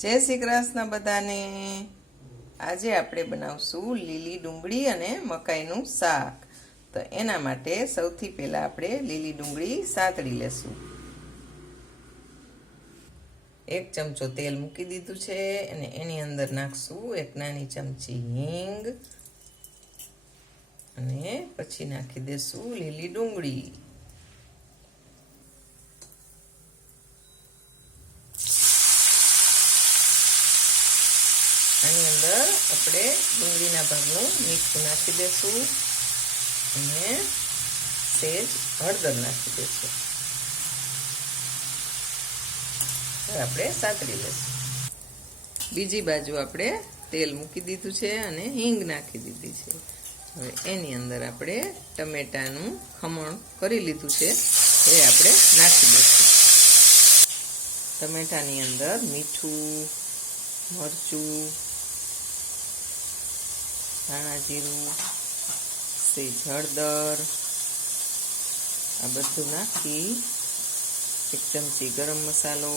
જય શ્રી કૃષ્ણ બધાને। આજે આપણે બનાવશું લીલી ડુંગળી અને મકાઈનું શાક। તો એના માટે સૌથી પહેલાં આપણે લીલી ડુંગળી સાતળી લેશું। 1 ચમચો તેલ મૂકી દીધું છે અને એની અંદર નાખશું 1 નાની ચમચી હિંગ અને પછી નાખી દેશું લીલી ડુંગળી। આની અંદર આપણે ડુંગળીના ભાગનું મીઠું નાખી દેશું અને સેજ હળદર નાખી દેશું। હવે આપણે સાતળી લઈશું। બીજી બાજુ આપણે તેલ મૂકી દીધું છે અને હિંગ નાખી દીધી છે। હવે એની અંદર આપણે ટમેટાનું ખમણ કરી લીધું છે એ આપણે નાખી દઈશું। ટમેટાની અંદર મીઠું, મરચું, ધાણા જીરું, સેજ હળદર આ બધું નાખી 1 ચમચી ગરમ મસાલો,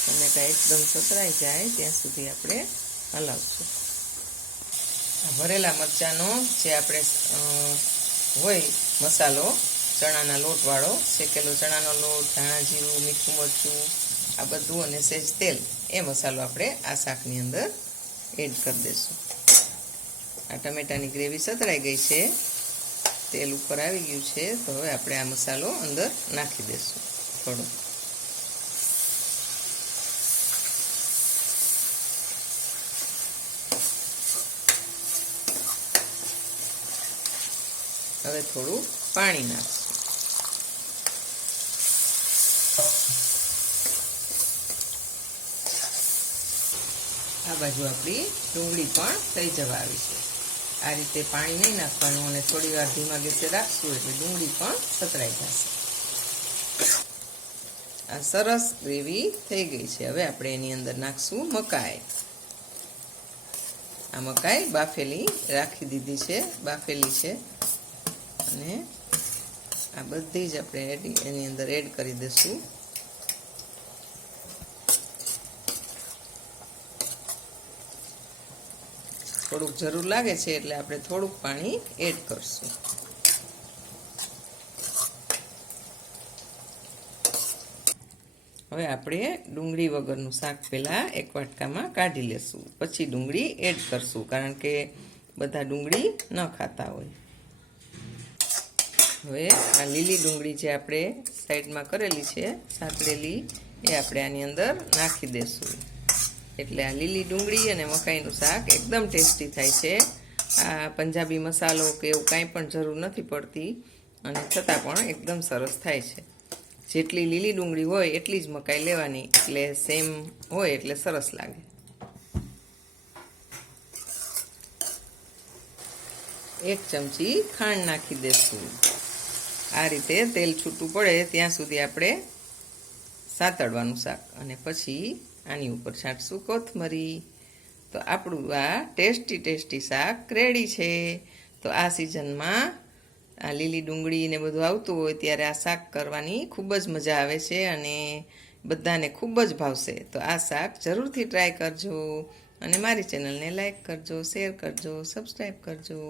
ટમેટા એકદમ સતરાઈ જાય ત્યાં સુધી આપણે હલાવશું। ભરેલા મરચાંનો જે આપણે હોય મસાલો ચણાના લોટવાળો, શેકેલો ચણાનો લોટ, ધાણા જીરું, મીઠું મરચું આ બધું અને સહેજ તેલ એ મસાલો આપણે આ શાકની અંદર એડ કરી દઈશું। આ ટમેટાની ગ્રેવી સતરાઈ ગઈ છે, તેલ ઉપર આવી ગયું છે, તો હવે આપણે આ મસાલો અંદર નાખી દઈશું થોડો। હવે થોડું પાણી નાખશું। આ બાજુ આપણી ડુંગળી પણ થઈ જવા આવી છે। આ રીતે પાણી નહીં નાખવાનું અને થોડી વાર ધીમા ગેસે રાખશું એટલે ડુંગળી પણ સતરાઈ જશે। આ સરસ ગ્રેવી થઈ ગઈ છે। હવે આપણે એની અંદર નાખશું મકાઈ। આ મકાઈ બાફેલી રાખી દીધી છે, બાફેલી છે અને આ બધી જ આપણે એની અંદર એડ કરી દઈશું। થોડુંક જરૂર લાગે છે એટલે આપણે થોડુંક પાણી એડ કરશું। હવે આપણે ડુંગળી વગરનું શાક પહેલાં એક વાટકામાં કાઢી લેશું, પછી ડુંગળી એડ કરશું કારણ કે બધા ડુંગળી ન ખાતા હોય। હવે આ લીલી ડુંગળી જે આપણે સાઈડમાં કરેલી છે સાતળેલી એ આપણે આની અંદર નાખી દઈશું એટલે આ લીલી ડુંગળી અને મકાઈનું શાક એકદમ ટેસ્ટી થાય છે। આ પંજાબી મસાલો કે એવું કાંઈ પણ જરૂર નથી પડતી અને છતાં પણ એકદમ સરસ થાય છે। જેટલી લીલી ડુંગળી હોય એટલી જ મકાઈ લેવાની એટલે સેમ હોય એટલે સરસ લાગે। 1 ચમચી ખાંડ નાખી દઈશું। આ રીતે તેલ છૂટું પડે ત્યાં સુધી આપણે સાતળવાનું શાક અને પછી આની ઉપર છાંટશું કોથમરી। તો આપણું આ ટેસ્ટી શાક રેડી છે। તો આ સિઝનમાં આ લીલી ડુંગળી ને બધું આવતું હોય ત્યારે આ શાક કરવાની ખૂબ જ મજા આવે છે અને બધાને ખૂબ જ ભાવશે। તો આ શાક જરૂરથી ટ્રાય કરજો અને મારી ચેનલને લાઈક કરજો, શેર કરજો, સબસ્ક્રાઈબ કરજો।